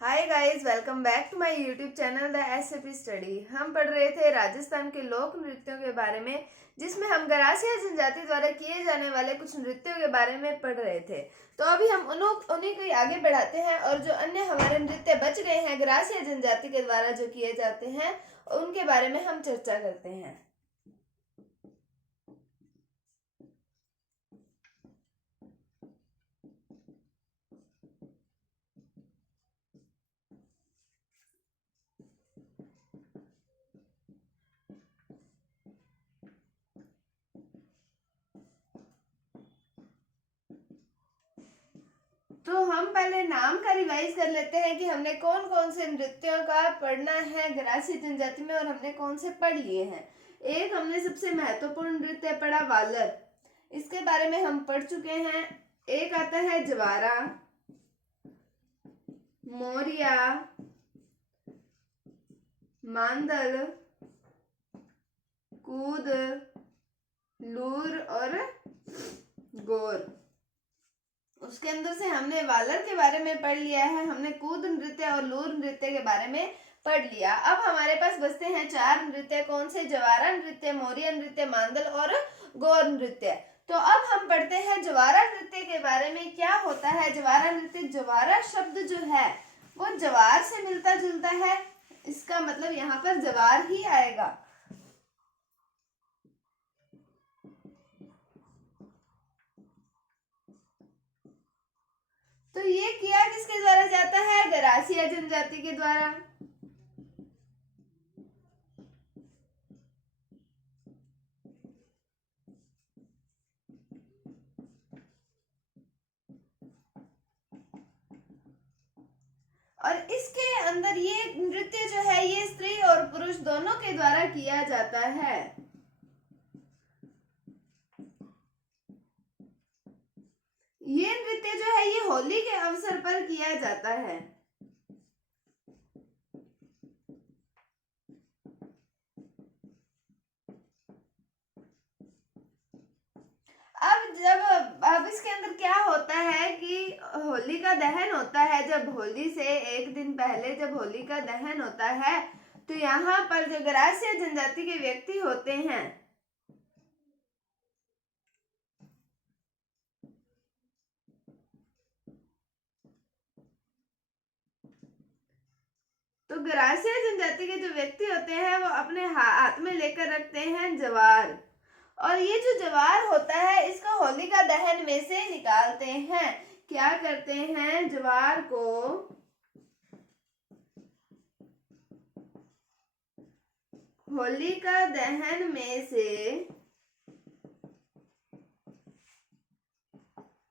Hi guys, welcome back to my YouTube channel the SAP study. हम पढ़ रहे थे राजस्थान के लोक नृत्यों के बारे में, जिसमें हम गरासिया जनजाति द्वारा किए जाने वाले कुछ नृत्यों के बारे में पढ़ रहे थे। तो अभी हम उन्हीं को आगे बढ़ाते हैं और जो अन्य हमारे नृत्य बच गए हैं गरासिया जनजाति के द्वारा जो किए जाते हैं उनके बारे में हम चर्चा करते हैं। तो हम पहले नाम का रिवाइज कर लेते हैं कि हमने कौन कौन से नृत्यों का पढ़ना है गरासिया जनजाति में और हमने कौन से पढ़ लिए हैं। एक हमने सबसे महत्वपूर्ण नृत्य पढ़ा वालर, इसके बारे में हम पढ़ चुके हैं। एक आता है जवारा, मोरिया, मांदल, कूद, लूर और गोर। उसके अंदर से हमने वालर के बारे में पढ़ लिया है, हमने कूद नृत्य और लूर नृत्य के बारे में पढ़ लिया। अब हमारे पास बचते हैं चार नृत्य, कौन से? जवारा नृत्य, मोरिया नृत्य, मांदल और गौर नृत्य। तो अब हम पढ़ते हैं जवारा नृत्य के बारे में। क्या होता है जवारा नृत्य? जवारा शब्द जो है वो जवार से मिलता जुलता है, इसका मतलब यहाँ पर जवार ही आएगा। तो ये किया किसके द्वारा जाता है? गरासिया जनजाति के द्वारा। और इसके अंदर ये नृत्य जो है ये स्त्री और पुरुष दोनों के द्वारा किया जाता है। ये नृत्य जो है ये होली के अवसर पर किया जाता है। अब इसके अंदर क्या होता है कि होली का दहन होता है। जब होली से एक दिन पहले जब होली का दहन होता है तो यहाँ पर जो गरासिया जनजाति के व्यक्ति होते हैं तो गरासिया जनजाति के जो व्यक्ति होते हैं वो अपने हाथ में लेकर रखते हैं जवार, और ये जो जवार होता है इसको होलिका दहन में से निकालते हैं। क्या करते हैं? जवार को होलिका दहन में से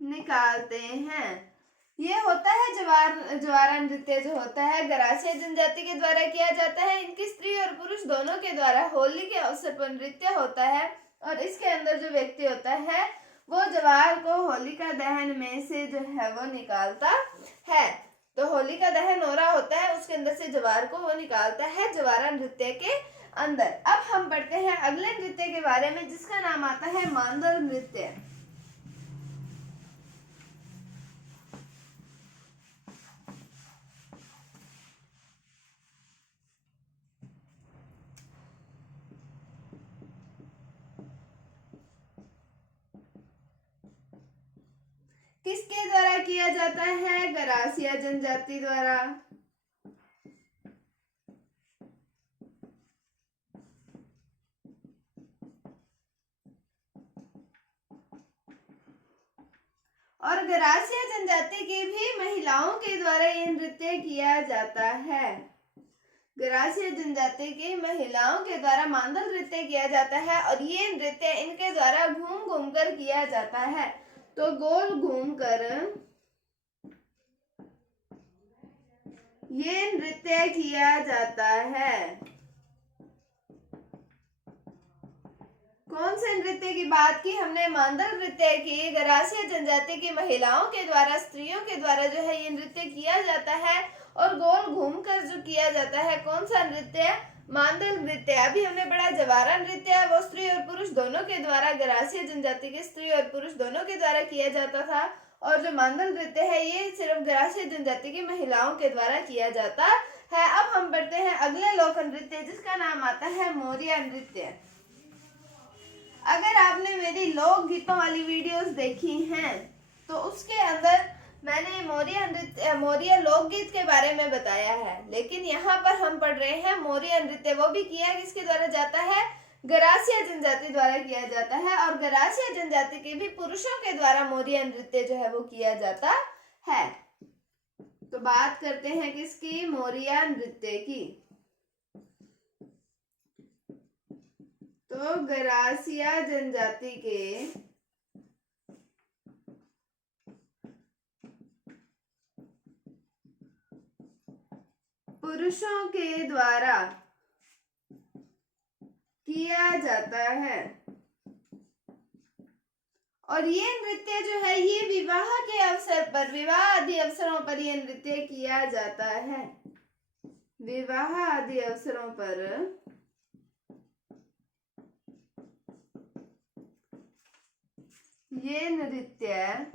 निकालते हैं। ये होता है जवारा नृत्य जो होता है गरासिया जनजाति के द्वारा किया जाता है। इनकी स्त्री और पुरुष दोनों के द्वारा होली के अवसर पर नृत्य होता है, और इसके अंदर जो व्यक्ति होता है वो जवार को होलिका दहन में से जो है वो निकालता है। तो होलिका दहन हो रहा होता है, उसके अंदर से जवार को वो निकालता है जवारा नृत्य के अंदर। अब हम पढ़ते हैं अगले नृत्य के बारे में, जिसका नाम आता है मांदल नृत्य। किसके द्वारा किया जाता है? गरासिया जनजाति द्वारा। और गरासिया जनजाति की भी महिलाओं के द्वारा ये नृत्य किया जाता है। गरासिया जनजाति की महिलाओं के द्वारा मांदल नृत्य किया जाता है, और ये नृत्य इनके द्वारा घूम घूम कर किया जाता है। तो गोल घूमकर ये नृत्य किया जाता है। कौन से नृत्य की बात की हमने? मांदल नृत्य की। गरासिया जनजाति की महिलाओं के द्वारा, स्त्रियों के द्वारा जो है ये नृत्य किया जाता है, और गोल घूमकर जो किया जाता है। कौन सा नृत्य? मांदल नृत्य। अभी हमने पढ़ा जवारा नृत्य, वो स्त्री और पुरुष दोनों के द्वारा, गरासिया जनजाति के स्त्री और पुरुष दोनों के द्वारा किया जाता था, और जो मांडल नृत्य है ये सिर्फ गरासिया जनजाति की महिलाओं के द्वारा किया जाता है। अब हम बढ़ते हैं अगले लोक नृत्य जिसका नाम आता है मोरिया नृत्य। अगर आपने मेरी लोक गीतों वाली वीडियोस देखी हैं तो उसके अंदर मैंने मोरिया लोकगीत के बारे में बताया है, लेकिन यहाँ पर हम पढ़ रहे हैं मोरिया नृत्य। वो भी किया किसके द्वारा जाता है? गरासिया जनजाति द्वारा किया जाता है, और गरासिया जनजाति के भी पुरुषों के द्वारा मोरिया नृत्य जो है वो किया जाता है। तो बात करते हैं किसकी? मोरिया नृत्य की। तो गरासिया जनजाति के पुरुषों के द्वारा किया जाता है, और ये नृत्य जो है ये विवाह के अवसर पर, विवाह आदि अवसरों पर ये नृत्य किया जाता है। विवाह आदि अवसरों पर ये नृत्य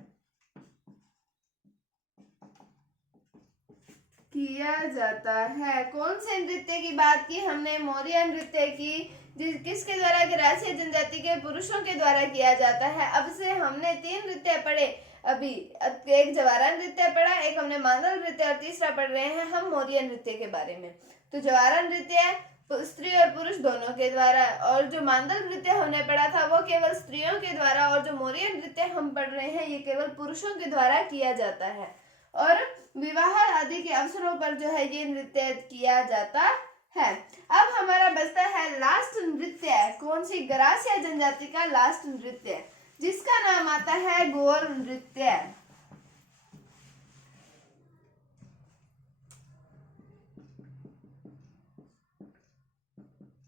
किया जाता है। कौन से नृत्य की बात की हमने? मोरिया नृत्य की, किसके द्वारा? गरासिया जनजाति के पुरुषों के द्वारा किया जाता है। अब से हमने 3 नृत्य पढ़े अभी, एक जवारा नृत्य पढ़ा, एक हमने मांडल नृत्य, और तीसरा पढ़ रहे हैं हम मोरिया नृत्य के बारे में। तो जवारा नृत्य स्त्री और पुरुष दोनों के द्वारा, और जो मांडल नृत्य हमने पढ़ा था वो केवल स्त्रियों के द्वारा, और जो मोरिया नृत्य हम पढ़ रहे हैं ये केवल पुरुषों के द्वारा किया जाता है। और विवाह आदि के अवसरों पर जो है ये नृत्य किया जाता है। अब हमारा बचता है लास्ट नृत्य। कौन सी? गरासिया जनजाति का लास्ट नृत्य जिसका नाम आता है गौर नृत्य।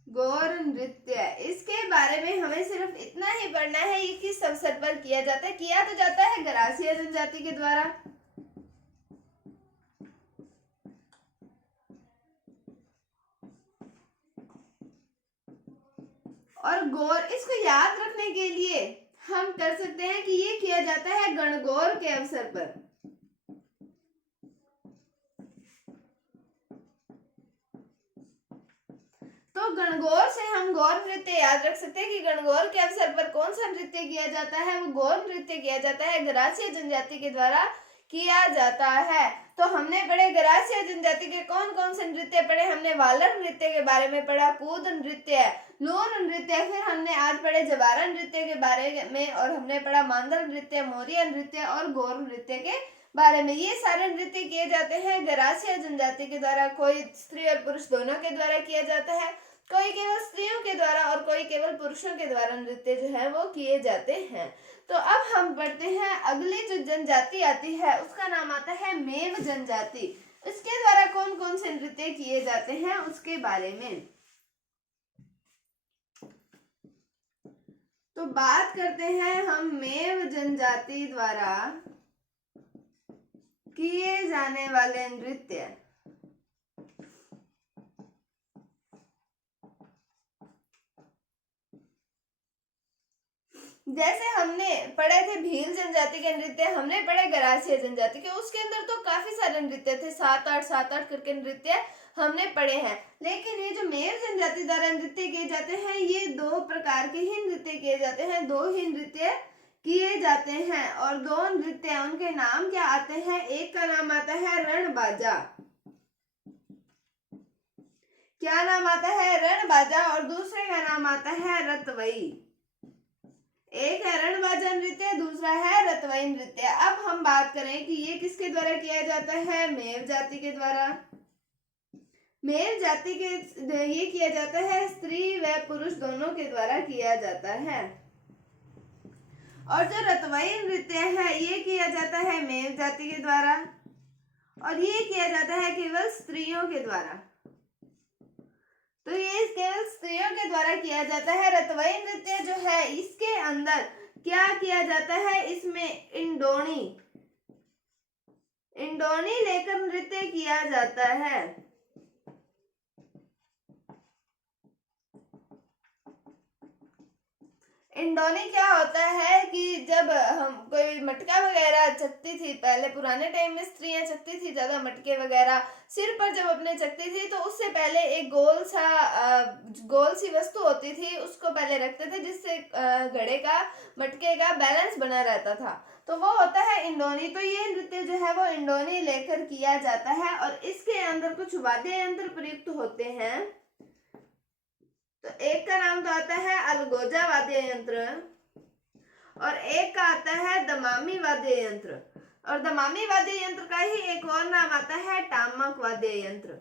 गौर नृत्य, इसके बारे में हमें सिर्फ इतना ही पढ़ना है, ये किस अवसर पर किया जाता है? किया तो जाता है गरासिया जनजाति के द्वारा, और गौर, इसको याद रखने के लिए हम कर सकते हैं कि ये किया जाता है गणगौर के अवसर पर। तो गणगौर से हम गौर नृत्य याद रख सकते हैं कि गणगौर के अवसर पर कौन सा नृत्य किया जाता है? वो गौर नृत्य किया जाता है, गरासिया जनजाति के द्वारा किया जाता है। तो हमने पढ़े गरासिया जनजाति के कौन कौन से नृत्य पढ़े? हमने वालर नृत्य के बारे में पढ़ा, कूद नृत्य, लोन नृत्य, फिर हमने आज पढ़े जवारा नृत्य के बारे में, और हमने पढ़ा मांडल नृत्य, मोरिया नृत्य और गौर नृत्य के बारे में। ये सारे नृत्य किए जाते हैं गरासिया जनजाति के द्वारा। कोई स्त्री और पुरुष दोनों के द्वारा किया जाता है, कोई केवल स्त्रियों के द्वारा और कोई केवल पुरुषों के द्वारा नृत्य जो है वो किए जाते हैं। तो अब हम बढ़ते हैं, अगली जो जनजाति आती है उसका नाम आता है मेव जनजाति। इसके द्वारा कौन कौन से नृत्य किए जाते हैं उसके बारे में तो बात करते हैं हम मेव जनजाति द्वारा किए जाने वाले नृत्य। जैसे हमने पढ़े थे भील जनजाति के नृत्य, हमने पढ़े गरासिया जनजाति के, उसके अंदर तो काफी सारे नृत्य थे, 7-8 करके नृत्य हमने पढ़े हैं। लेकिन ये जो मेव जनजाति द्वारा नृत्य किए जाते हैं ये 2 प्रकार के ही नृत्य किए जाते हैं, 2 ही नृत्य किए जाते हैं। और 2 नृत्य उनके नाम क्या आते हैं? एक का नाम आता है रणबाजा। क्या नाम आता है? रणबाजा। और दूसरे का नाम आता है रतवई। एक है रणबाजा नृत्य, दूसरा है रतवई नृत्य। अब हम बात करें कि ये किसके द्वारा किया जाता है? मेव जाति के द्वारा। मेव जाति के ये किया जाता है, स्त्री व पुरुष दोनों के द्वारा किया जाता है। और जो रतवई नृत्य है ये किया जाता है मेव जाति के द्वारा, और ये किया जाता है केवल स्त्रियों के द्वारा। तो ये केवल स्त्रियों के द्वारा किया जाता है। रतवई नृत्य जो है इसके अंदर क्या किया जाता है? इसमें इंडोनी लेकर नृत्य किया जाता है। इंडोनी क्या होता है कि जब हम कोई मटका वगैरह चखती थी, पहले पुराने टाइम में स्त्रियां चखती थी ज्यादा मटके वगैरह, सिर पर जब अपने चखती थी तो उससे पहले एक गोल सी वस्तु होती थी, उसको पहले रखते थे जिससे घड़े का मटके का बैलेंस बना रहता था, तो वो होता है इंडोनी। तो ये नृत्य जो है वो इंडोनी लेकर किया जाता है और इसके अंदर कुछ वाद्य यंत्र प्रयुक्त होते हैं। तो एक का नाम तो आता है अलगोजा वाद्य यंत्र और एक का आता है दमामी वाद्य यंत्र, और दमामी वाद्य यंत्र का ही एक और नाम आता है टामक वाद्य यंत्र।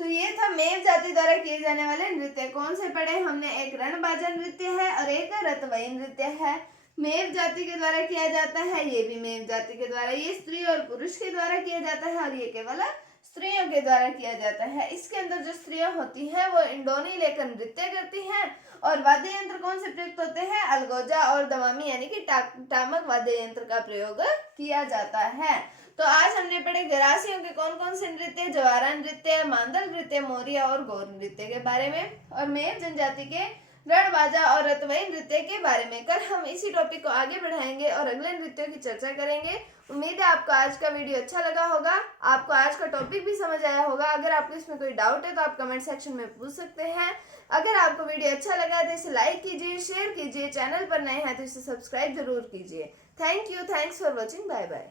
तो ये था मेव जाति द्वारा किए जाने वाले नृत्य। कौन से पढ़े हमने? एक रणबाजा नृत्य है और एक रतवई नृत्य है। मेव जाति के द्वारा किया जाता है, ये भी मेव जाति के द्वारा, ये स्त्री और पुरुष के द्वारा किया जाता है और ये केवल स्त्रियों के द्वारा किया जाता है। इसके अंदर जो स्त्रियां होती हैं वो इंडोनी लेकर नृत्य करती हैं और वाद्य यंत्र कौन से प्रयुक्त होते हैं? अलगोजा और दमामी यानी कि टामक वाद्य यंत्र का प्रयोग किया जाता है। तो आज हमने पढ़े गरासियों के कौन कौन से नृत्य, जवारा नृत्य, मांदल नृत्य, मोरिया और गौर नृत्य के बारे में, और मेव जनजाति के रणबाजा और रतवई नृत्य के बारे में। कल हम इसी टॉपिक को आगे बढ़ाएंगे और अगले नृत्यों की चर्चा करेंगे। उम्मीद है आपको आज का वीडियो अच्छा लगा होगा, आपको आज का टॉपिक भी समझ आया होगा। अगर आपको इसमें कोई डाउट है तो आप कमेंट सेक्शन में पूछ सकते हैं। अगर आपको वीडियो अच्छा लगा है तो इसे लाइक कीजिए, शेयर कीजिए, चैनल पर नए हैं तो इसे सब्सक्राइब जरूर कीजिए। Thank you, thanks for watching, bye bye.